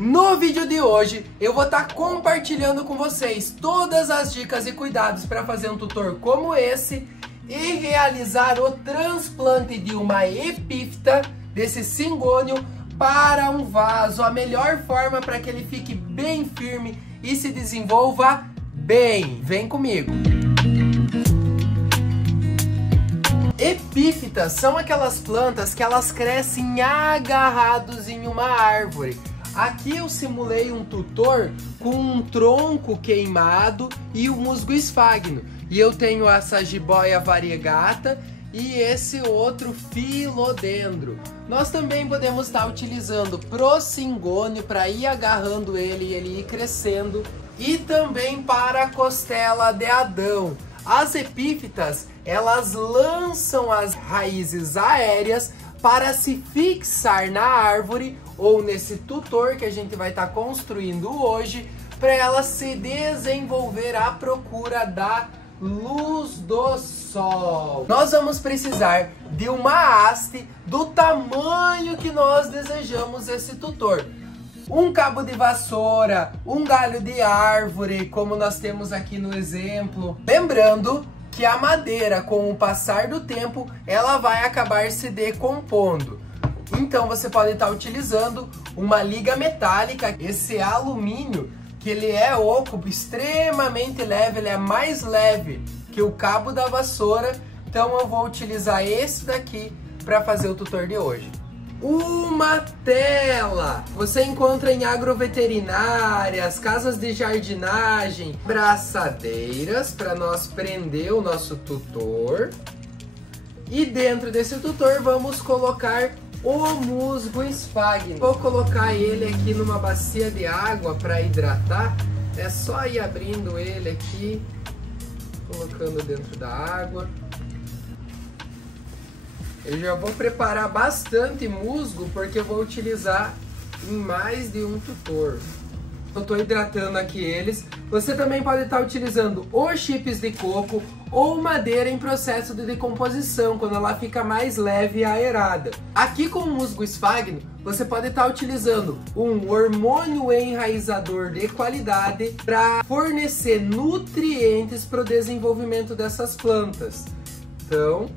No vídeo de hoje eu vou estar compartilhando com vocês todas as dicas e cuidados para fazer um tutor como esse e realizar o transplante de uma epífita desse cingônio para um vaso, a melhor forma para que ele fique bem firme e se desenvolva bem. Vem comigo! Epífitas são aquelas plantas que elas crescem agarrados em uma árvore. Aqui eu simulei um tutor com um tronco queimado e o musgo esfagno. E eu tenho essa jiboia variegata e esse outro filodendro. Nós também podemos estar utilizando procingônio para ir agarrando ele e ele ir crescendo. E também para a costela de Adão. As epífitas, elas lançam as raízes aéreas para se fixar na árvore ou nesse tutor que a gente vai estar construindo hoje, para ela se desenvolver à procura da luz do sol. Nós vamos precisar de uma haste do tamanho que nós desejamos esse tutor. Um cabo de vassoura, um galho de árvore, como nós temos aqui no exemplo. Lembrando que a madeira, com o passar do tempo, ela vai acabar se decompondo. Então você pode estar utilizando uma liga metálica, esse alumínio, que ele é oco, extremamente leve, ele é mais leve que o cabo da vassoura. Então eu vou utilizar esse daqui para fazer o tutor de hoje. Uma tela! Você encontra em agroveterinárias, casas de jardinagem, braçadeiras para nós prender o nosso tutor. E dentro desse tutor vamos colocar o musgo esfagno. Vou colocar ele aqui numa bacia de água para hidratar. É só ir abrindo ele aqui, colocando dentro da água. Eu já vou preparar bastante musgo porque eu vou utilizar em mais de um tutor. Eu estou hidratando aqui eles. Você também pode estar utilizando ou chips de coco ou madeira em processo de decomposição, quando ela fica mais leve e aerada. Aqui com o musgo esfagno, você pode estar utilizando um hormônio enraizador de qualidade para fornecer nutrientes para o desenvolvimento dessas plantas. Então,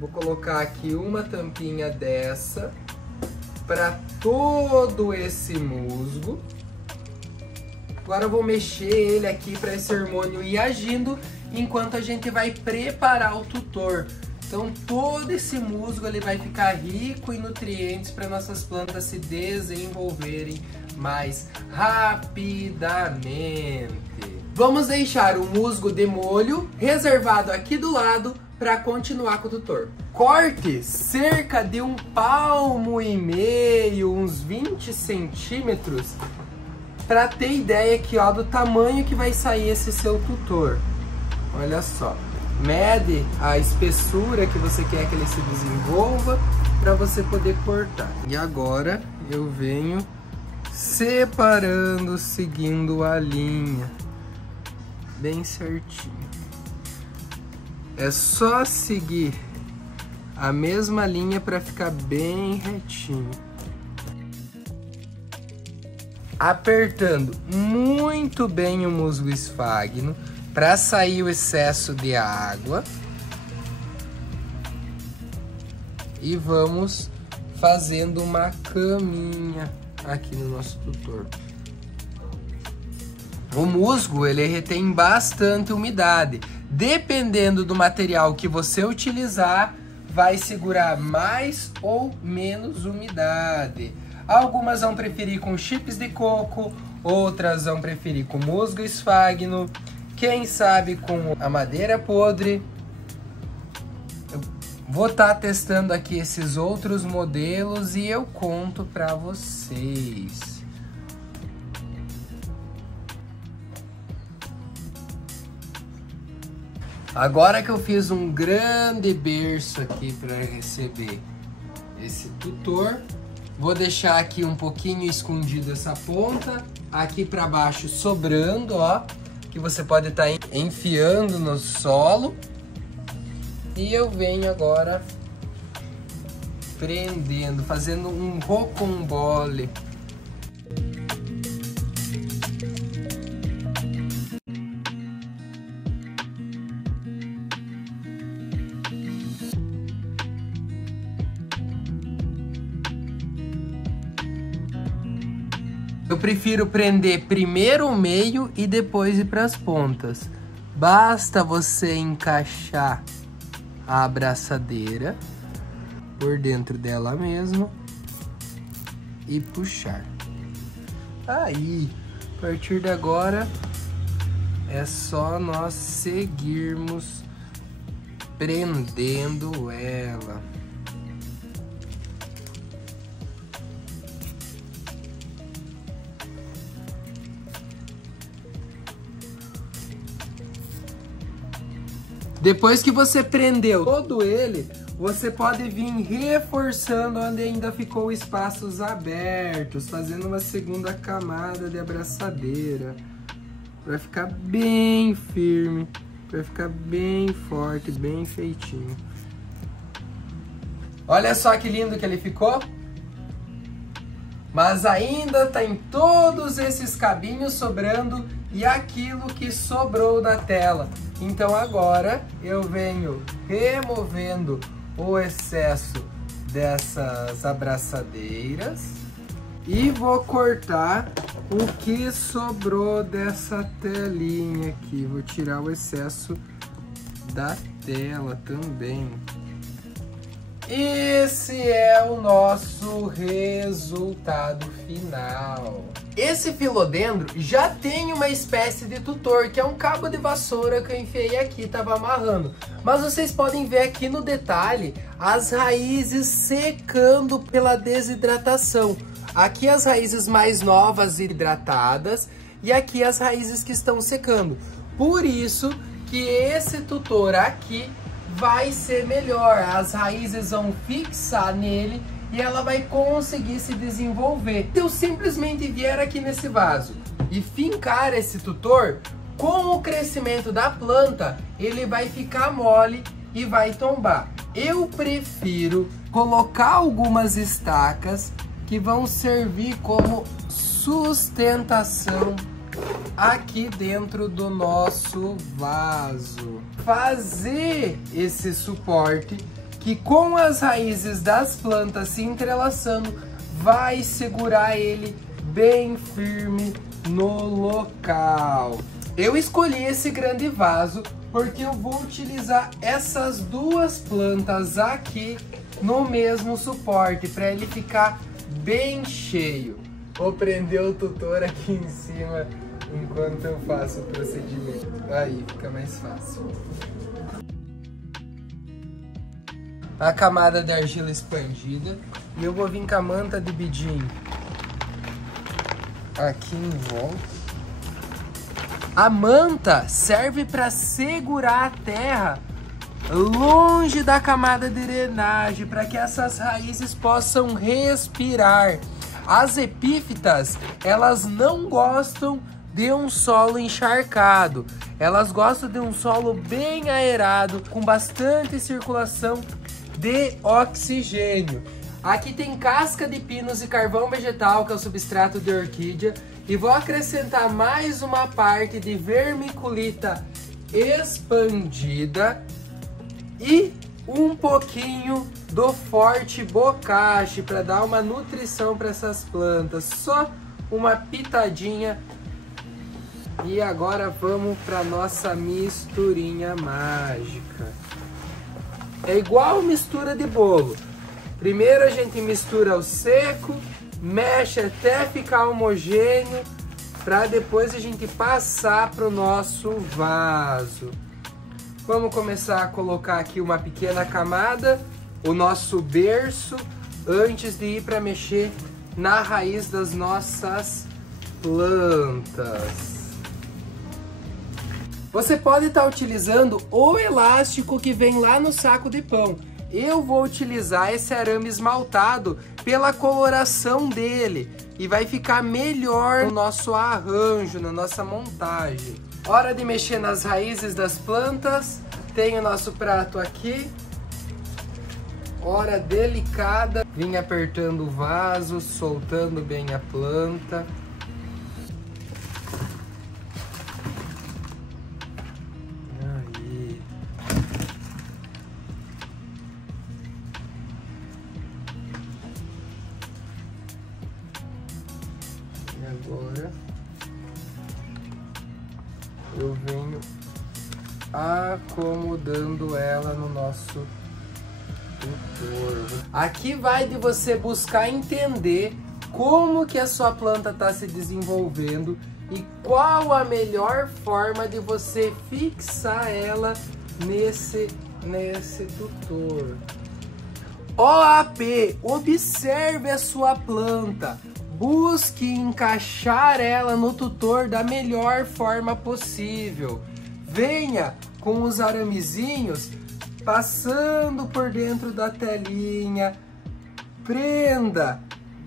vou colocar aqui uma tampinha dessa para todo esse musgo. Agora eu vou mexer ele aqui para esse hormônio ir agindo enquanto a gente vai preparar o tutor. Então todo esse musgo ele vai ficar rico em nutrientes para nossas plantas se desenvolverem mais rapidamente. Vamos deixar o musgo de molho reservado aqui do lado para continuar com o tutor. Corte cerca de 1,5 palmo, uns 20 centímetros, para ter ideia aqui, ó, do tamanho que vai sair esse seu tutor. Olha só, mede a espessura que você quer que ele se desenvolva para você poder cortar. E agora eu venho separando, seguindo a linha bem certinho. É só seguir a mesma linha para ficar bem retinho. Apertando muito bem o musgo esfagno para sair o excesso de água. E vamos fazendo uma caminha aqui no nosso tutor. O musgo ele retém bastante umidade. Dependendo do material que você utilizar, vai segurar mais ou menos umidade. Algumas vão preferir com chips de coco, outras vão preferir com musgo esfagno, quem sabe com a madeira podre. Eu vou estar testando aqui esses outros modelos e eu conto para vocês. Agora que eu fiz um grande berço aqui para receber esse tutor, vou deixar aqui um pouquinho escondido essa ponta, aqui para baixo sobrando, ó, que você pode estar enfiando no solo. E eu venho agora prendendo, fazendo um rocambole. Eu prefiro prender primeiro o meio e depois ir para as pontas. Basta você encaixar a abraçadeira por dentro dela mesmo e puxar. Aí, a partir de agora, é só nós seguirmos prendendo ela. Depois que você prendeu todo ele, você pode vir reforçando onde ainda ficou espaços abertos, fazendo uma segunda camada de abraçadeira, para ficar bem firme, para ficar bem forte, bem feitinho. Olha só que lindo que ele ficou. Mas ainda tem todos esses cabinhos sobrando e aquilo que sobrou da tela. Então agora eu venho removendo o excesso dessas abraçadeiras e vou cortar o que sobrou dessa telinha aqui. Vou tirar o excesso da tela também. Esse é o nosso resultado final. Esse filodendro já tem uma espécie de tutor, que é um cabo de vassoura que eu enfiei aqui, estava amarrando. Mas vocês podem ver aqui no detalhe as raízes secando pela desidratação. Aqui as raízes mais novas hidratadas e aqui as raízes que estão secando. Por isso que esse tutor aqui vai ser melhor, as raízes vão fixar nele e ela vai conseguir se desenvolver. Se eu simplesmente vier aqui nesse vaso e fincar esse tutor, com o crescimento da planta, ele vai ficar mole e vai tombar. Eu prefiro colocar algumas estacas que vão servir como sustentação aqui dentro do nosso vaso. Fazer esse suporte que com as raízes das plantas se entrelaçando vai segurar ele bem firme no local. Eu escolhi esse grande vaso porque eu vou utilizar essas duas plantas aqui no mesmo suporte para ele ficar bem cheio. Vou prender o tutor aqui em cima enquanto eu faço o procedimento. Aí fica mais fácil. A camada de argila expandida. E eu vou vir com a manta de bidim aqui em volta. A manta serve para segurar a terra longe da camada de drenagem, para que essas raízes possam respirar. As epífitas, elas não gostam de um solo encharcado. Elas gostam de um solo bem aerado, com bastante circulação de oxigênio. Aqui tem casca de pinos e carvão vegetal, que é o substrato de orquídea. E vou acrescentar mais uma parte de vermiculita expandida e um pouquinho do forte bocache para dar uma nutrição para essas plantas. Só uma pitadinha. E agora vamos para nossa misturinha mágica. É igual mistura de bolo. Primeiro a gente mistura o seco, mexe até ficar homogêneo, para depois a gente passar para o nosso vaso. Vamos começar a colocar aqui uma pequena camada, o nosso berço, antes de ir para mexer na raiz das nossas plantas. Você pode estar utilizando o elástico que vem lá no saco de pão. Eu vou utilizar esse arame esmaltado pela coloração dele e vai ficar melhor no nosso arranjo, na nossa montagem. Hora de mexer nas raízes das plantas. Tem o nosso prato aqui. Hora delicada. Vim apertando o vaso, soltando bem a planta. Aí. E agora eu venho acomodando ela no nosso tutor. Aqui vai de você buscar entender como que a sua planta está se desenvolvendo e qual a melhor forma de você fixar ela nesse tutor. OAP, observe a sua planta, busque encaixar ela no tutor da melhor forma possível. Venha com os aramezinhos passando por dentro da telinha, prenda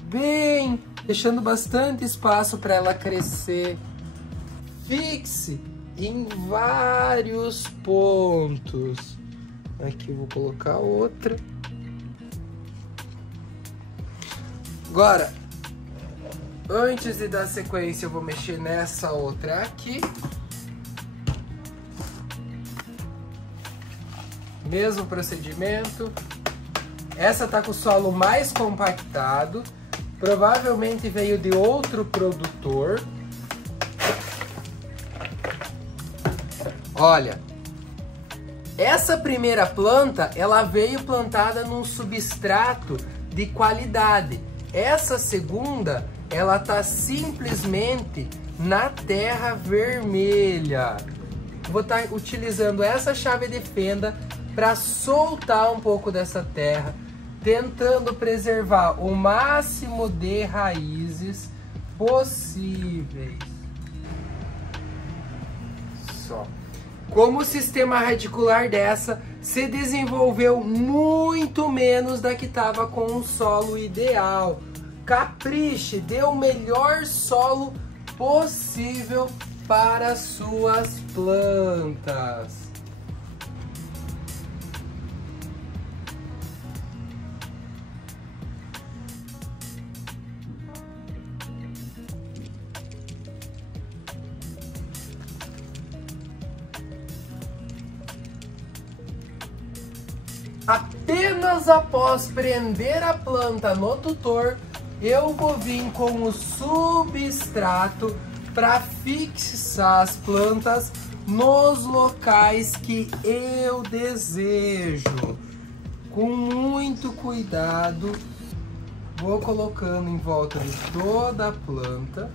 bem, deixando bastante espaço para ela crescer. Fixe em vários pontos. Aqui eu vou colocar outra. Agora, antes de dar sequência, eu vou mexer nessa outra aqui. Mesmo procedimento. Essa tá com o solo mais compactado. Provavelmente veio de outro produtor. Olha, essa primeira planta, ela veio plantada num substrato de qualidade. Essa segunda, ela tá simplesmente na terra vermelha. Vou estar utilizando essa chave de fenda para soltar um pouco dessa terra, tentando preservar o máximo de raízes possíveis. Só. Como o sistema radicular dessa se desenvolveu muito menos da que estava com o solo ideal. Capriche, dê o melhor solo possível para suas plantas. Apenas após prender a planta no tutor, eu vou vir com o substrato para fixar as plantas nos locais que eu desejo. Com muito cuidado, vou colocando em volta de toda a planta.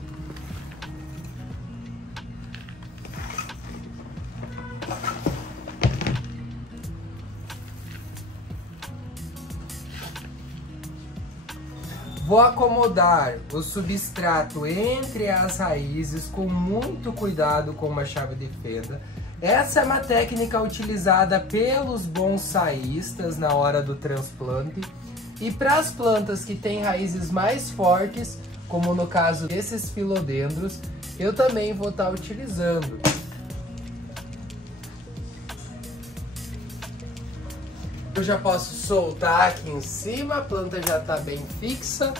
Vou acomodar o substrato entre as raízes com muito cuidado com uma chave de fenda. Essa é uma técnica utilizada pelos bonsaístas na hora do transplante. E para as plantas que têm raízes mais fortes, como no caso desses filodendros, eu também vou estar utilizando. Eu já posso soltar aqui em cima, a planta já está bem fixa.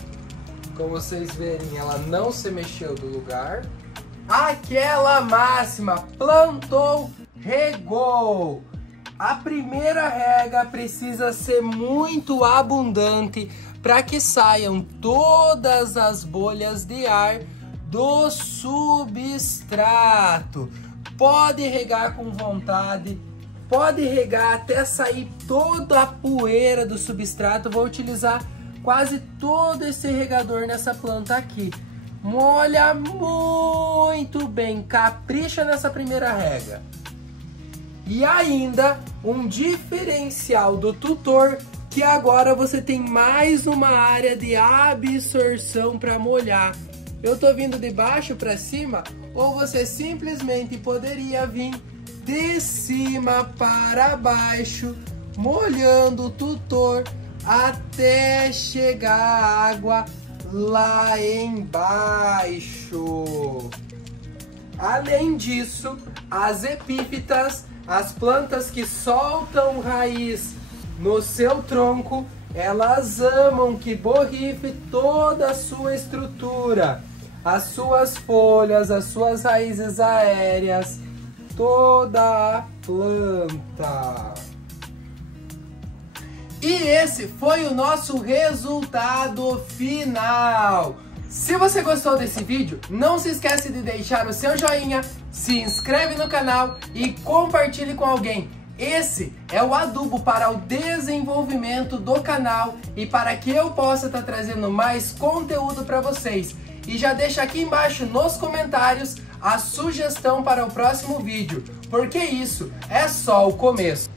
Como vocês verem, ela não se mexeu do lugar. Aquela máxima, plantou, regou. A primeira rega precisa ser muito abundante para que saiam todas as bolhas de ar do substrato. Pode regar com vontade. Pode regar até sair toda a poeira do substrato. Vou utilizar quase todo esse regador nessa planta aqui. Molha muito bem, capricha nessa primeira rega. E ainda um diferencial do tutor, que agora você tem mais uma área de absorção para molhar. Eu tô vindo de baixo para cima, ou você simplesmente poderia vir de cima para baixo, molhando o tutor até chegar a água lá embaixo. Além disso, as epífitas, as plantas que soltam raiz no seu tronco, elas amam que borrife toda a sua estrutura, as suas folhas, as suas raízes aéreas, toda a planta. E esse foi o nosso resultado final. Se você gostou desse vídeo, não se esquece de deixar o seu joinha, se inscreve no canal e compartilhe com alguém. Esse é o adubo para o desenvolvimento do canal e para que eu possa estar trazendo mais conteúdo para vocês. E já deixa aqui embaixo nos comentários a sugestão para o próximo vídeo, porque isso é só o começo.